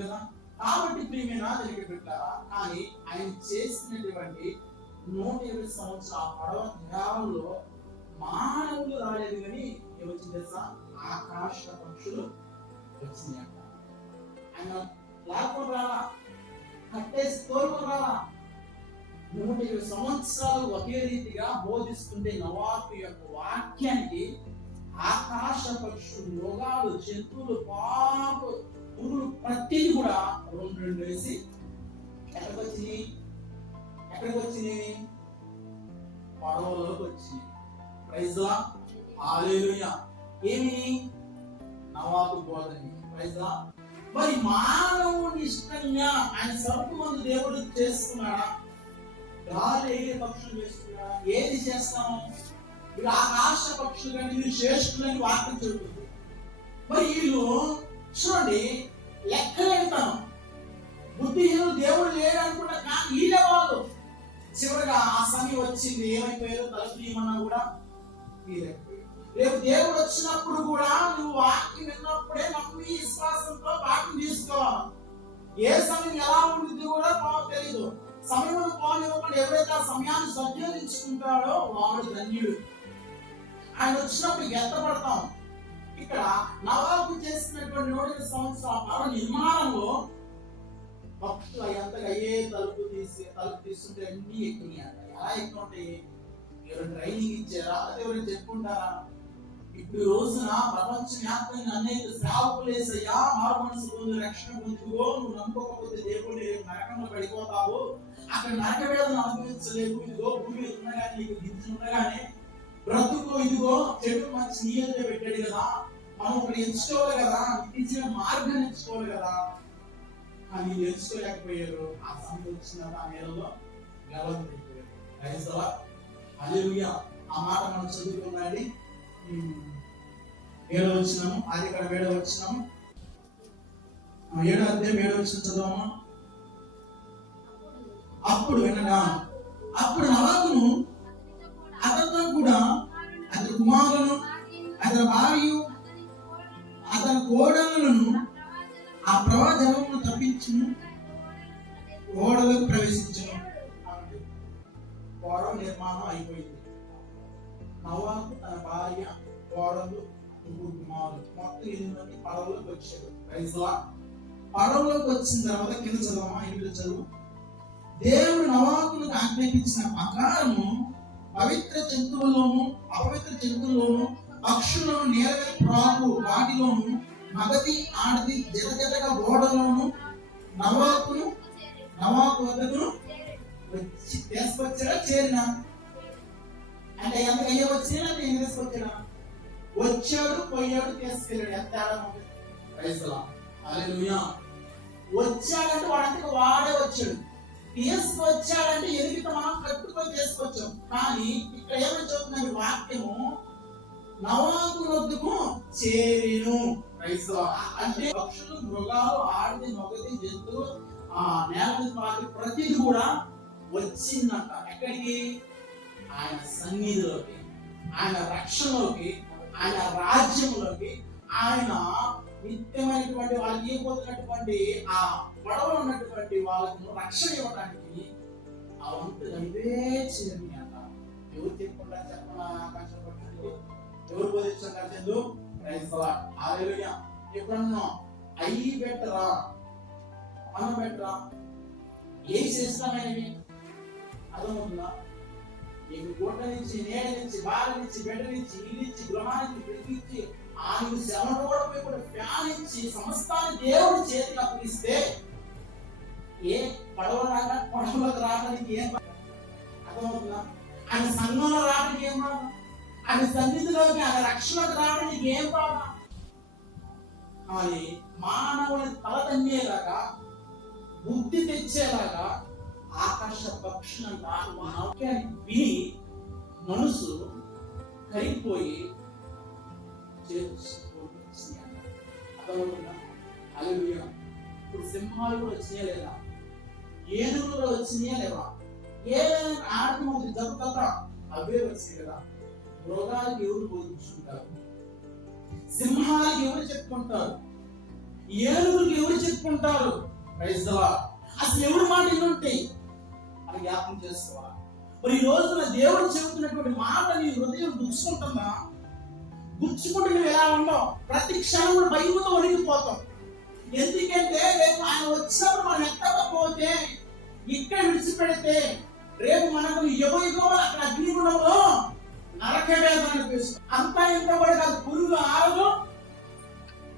కదా? కాబట్టి ప్రియమైన జరిగి పెట్టారా కానీ ఆయన చేసినటువంటి నూట ఇరవై సంవత్సరాల పడవ దినాలలో మానవులు రాలేదు కానీ ఏమొచ్చింది తెలుసా? ఆకాశ పక్షులు వచ్చినాయి అక్కడ ఆయన లాక్కొని రాలా కట్టేసి తోలుకొని రాలా నూట ఇరవై సంవత్సరాలు ఒకే రీతిగా బోధిస్తుంటే నవాకు యొక్క వాక్యానికి ఆకాశ పక్షులు మృగాలు జంతువులు పాపు పురుగులు ప్రతిది కూడా రెండు రెండు వేసి. ఎక్కడికి వచ్చినాయి ఎక్కడికి వచ్చినాయి. పడవలోకి వచ్చినాయి ప్రైజ్లా? ఆలేలుయ ఏమి? నవాబు బోధని. ప్రైజ్లా? మరి మానవుని ఇష్టంగా ఆయన సరుకు మందు దేవుడు చేస్తున్నాడా? గాలి ఏ పక్షులు చేస్తున్నాడా ఏది చేస్తాము? మీరు ఆకాశ పక్షులు కానీ మీరు శ్రేష్ఠులని వాక్యం చెబుతుంది. మరి వీళ్ళు చూడండి లెక్కలెడతాను బుద్ధిహీనులు దేవుడు లేడు అనుకున్న కానీ వీళ్ళే వాళ్ళు చివరిగా ఆ సమయం వచ్చింది. ఏమైపోయారు తలుపు తీయమన్నా కూడా రేపు దేవుడు వచ్చినప్పుడు కూడా నువ్వు వాక్యం విన్నప్పుడే నమ్మి విశ్వాసంతో వాక్యం తీసుకోవాలి. ఏ సమయం ఎలా ఉంటుంది కూడా మాకు తెలియదు సమయం పోనివ్వకుండా ఎవరైతే ఆ సమయాన్ని సద్వినియోగించుకుంటాడో వాడు ధన్యుడు. ఆయన వచ్చినప్పుడు ఎత్తపడతాం ఇక్కడ నవాబు సంవత్సరాల నిర్మాణంలో భక్తులు ఎంతగా అయ్యే తలుపు తీసి తలుపు తీసుకుంటే అన్ని ఎక్కినాయి అంట ఎలా ఎక్కుంటే ఎవరు ట్రైనింగ్ ఇచ్చారా? అదే ఎవరు చెప్పుకుంటారా? ఇప్పుడు రోజున ప్రపంచవ్యాప్తంగా అనేక సేవకులేసయ్యా మారు మనసు రక్షణ పొందుకో నువ్వు నమ్ముకోకపోతే దేవుడు నరకంలో పడిపోతావు అక్కడ నరక వేదన అనుభవించలేవు. ఇదిగో భూమి ఉండగానే నీకు దించి ఉండగానే బ్రతుకు ఇదిగో చెడు మంచి నీళ్ళతో పెట్టాడు కదా. మనం ఒకటి ఎంచుకోవాలి కదా. ఇచ్చిన మార్గం ఎంచుకోవాలి కదా. కానీ ఎంచుకోలేకపోయారు. ఆ సమయం వచ్చిన ఆ నేలలో గెలవలేకపోయారు క్రైస్తవ హల్లెలూయా ఆ మాట మనం చదువుకున్నాడి ఏడో వచ్చినాము అది ఇక్కడ ఏడో వచ్చినాము ఆ ఏడో అధ్యాయం ఏడో వచ్చిన చదవమా అప్పుడు వినగా అప్పుడు నవాబును అతనితో కూడా అతని కుమారులను అతని భార్య ఓడలను ఆ ఆ ప్రవాహమును తప్పించును. ఓడలకు ప్రవేశించను. ఓడ నిర్మాణం అయిపోయింది. నవాబు తన భార్య కోడలు ముగ్గురు కుమారులు మొత్తం ఎనిమిది మంది పడవలోకి వచ్చారు. రైతులా పడవలోకి వచ్చిన తర్వాత కింద చదవమా? ఇంట్లో చదువు. దేవుడు నవాబులకు ఆజ్ఞాపించిన ప్రకారము పవిత్ర జంతువులోను అపవిత్ర జంతువులోను పక్షులను నేలగా ప్రాకు వాటిలోను మగది ఆడది జత జతగా ఓడలోను నవాకును నవాకు వద్దకును వచ్చి తీసుకొచ్చారా చేరినా? అంటే ఎంత అయ్యే వచ్చినా నేను తీసుకొచ్చినా? వచ్చాడు పోయాడు తీసుకెళ్ళాడు. ఎంత తేడా రైతులా వచ్చాడంటే వాడంతకు వాడే వచ్చాడు. తీసుకొచ్చాడంటే ఎదుగుతా మనం కట్టుకొని తీసుకొచ్చాం. కానీ ఇక్కడ ఏమని చెప్తున్నారు వాక్యము? నవాకు వద్దకు చేరిను. అంటే పక్షులు మృగాలు ఆడిది మొగది జంతువు ఆ నేల మీద ప్రతిది కూడా వచ్చిందంట. ఎక్కడికి? ఆయన సన్నిధిలోకి ఆయన రక్షణలోకి ఆయన రాజ్యంలోకి ఆయన నిత్యమైనటువంటి వాళ్ళకి ఇవ్వబోతున్నటువంటి ఆ గొడవ ఉన్నటువంటి వాళ్ళకు రక్షణ ఇవ్వడానికి ఆ వంతు ఇవే అంట ఎవరు చెప్పకుండా చెప్పకుండా ఆకాశం ఎవరు బోధించండి ఎప్పుడన్నా అయ్యి బెటరా మనం బెటరా ఏం శ్రేష్టమైనవి అర్థమవుతుందా నీకు గుడ్డ నుంచి నేల నుంచి బాల నుంచి బిడ్డ నుంచి ఇల్లు ఇచ్చి గృహానికి పిలిపించి ఆయన శ్రమ కూడా పోయి కూడా ఫ్యాన్ ఇచ్చి సమస్తాన్ని దేవుడి చేతికి అప్పగిస్తే ఏ పడవ రాక పడవలకు రావడానికి ఏం అర్థమవుతుందా ఆయన సంఘంలో రావడానికి ఏం ఆయన సన్నిధిలోకి ఆయన రక్షణకు రావడానికి ఏం బాధ కానీ మానవుని తల తన్నేలాగా బుద్ధి తెచ్చేలాగా ఆకాశ పక్షులంట వాక్యాన్ని విని మనసు కరిగిపోయి అర్థమవుతుందా? ఇప్పుడు సింహాలు కూడా వచ్చినాయా లేదా? ఏనుగులు కూడా వచ్చినాయా లేవా ఏదైనా ఆడమవుతుంది జరుగుతా అవే వచ్చినాయి కదా. మృగాలకు ఎవరు బోధించుకుంటారు? సింహాలకు ఎవరు చెప్పుకుంటారు? ఏనుగులకు ఎవరు చెప్పుకుంటారు? క్రైస్తవా అసలు ఎవరు మాట ఉంటాయి అని జ్ఞాపకం చేసుకోవాలి? మరి ఈ రోజున దేవుడు చెబుతున్నటువంటి మాట నీ హృదయం గుచ్చుకుంటుందా? గుచ్చుకుంటే నువ్వు ఎలా ఉన్నావు? ప్రతి క్షణం కూడా భయముతో వణికిపోతాం ఎందుకంటే రేపు ఆయన వచ్చినప్పుడు మనం ఎత్తకపోతే ఇక్కడ విడిచిపెడితే రేపు మనకు యువయుగం అక్కడ అగ్నిగుణంలో నరక వేదన అంత ఇంత కూడా కాదు పురుగు ఆరు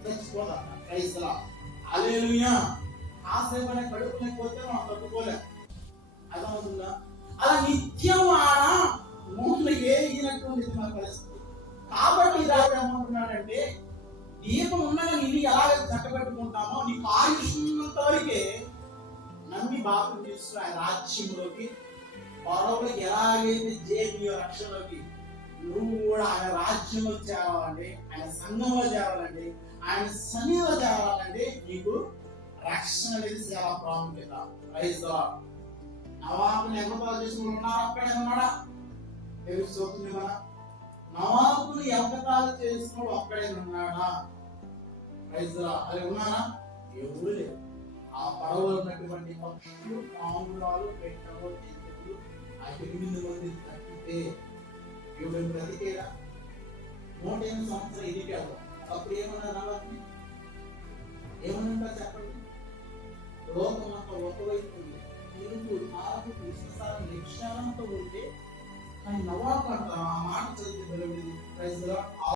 చచ్చిపోదా క్రైస్తలా అలేలుయా ఆశ్రయమైన కడుపునే పోతే మనం తట్టుకోలేం. అర్థమవుతుందా? అలా నిత్యం ఆడ మూలు ఏగినటువంటి మన పరిస్థితి. కాబట్టి రాజు ఏమంటున్నాడంటే దీపం ఉండగా ఇది ఎలాగ చక్కబెట్టుకుంటామో నీకు ఆయుష్ ఉన్నంత వరకే నమ్మి బాబు తీసుకుని ఆయన రాజ్యంలోకి పరవులకి ఎలాగైతే జేబీ రక్షణలోకి నువ్వు కూడా ఆయన రాజ్యంలో చేరాలండి ఆయన సంఘంలో చేరాలండి ఆయన సన్నిధిలో చేరాలంటే నీకు రక్షణ అనేది చాలా ప్రాముఖ్యత ప్రైజ్ నవాబుని ఎగతాలు చేసుకుని ఉన్నారు అక్కడే ఉన్నాడా చూస్తుంది కదా నవాబుని ఎగతాలు చేసుకున్నాడు అక్కడే ఉన్నాడా? ప్రైజ్ అది ఉన్నారా? ఎవరు లేరు. ఆ పడవలో ఉన్నటువంటి పక్షులు పాములాలు పెట్టలు చెట్లు ఆ ఎనిమిది మంది తప్పితే ఇవి బ్రతికేరా నూట ఎనిమిది సంవత్సరం ఎదిగాడు అప్పుడు ఏమన్నా రావాలి? ఏమన్నా చెప్పండి? లోకం అంతా ఒకవైపు ఉంది. నీకు ఆకు విశ్వాసాలు నిక్షాలంతో ఉంటే కానీ నవాబు అంటారు ఆ మాట చదివితే ప్రైజ్